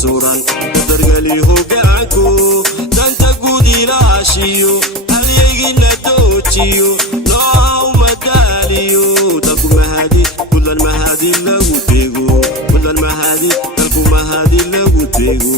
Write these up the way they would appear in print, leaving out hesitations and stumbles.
suran dargali hogaanku danta gudilaashiyo halyegina doojiyo noo madaliyo dalku mahadi kulan mahadi lagu tego kulan mahadi dalku mahadi lagu tego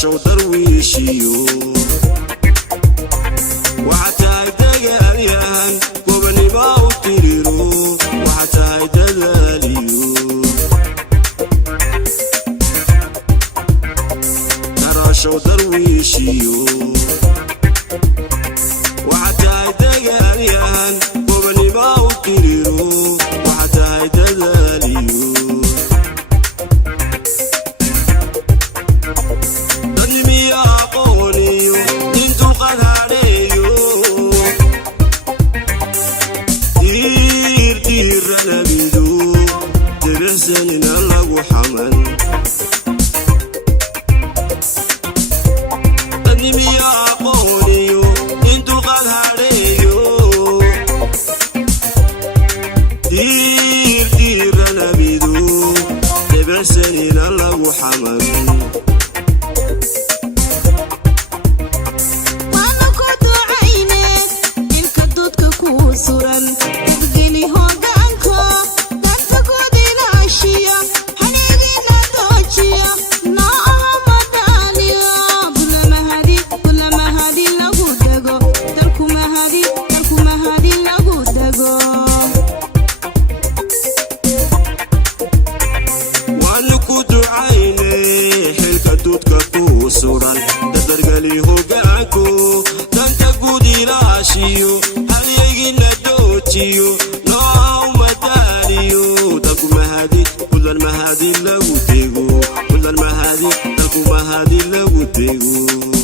شو درويشيو وحتى دغاليان وبني باو تيرو وحتى دغاليو ترى شو درويشيو وحتى دغاليان وبني باو تيرو وحتى دغاليو زيننا لو حمل تنمي يا قونيو انتو قد هاريو دير انا بيدو تبع زيننا لو حمل وانا كنت عينك الكدود كوسورا تبقيني هوغانكو suran dargali hogaanku danta gudilaashiyo halyegina doojiyo noo madaliyo dalku mahadi kulan mahadi lagu tego kulan mahadi dalku mahadi lagu dego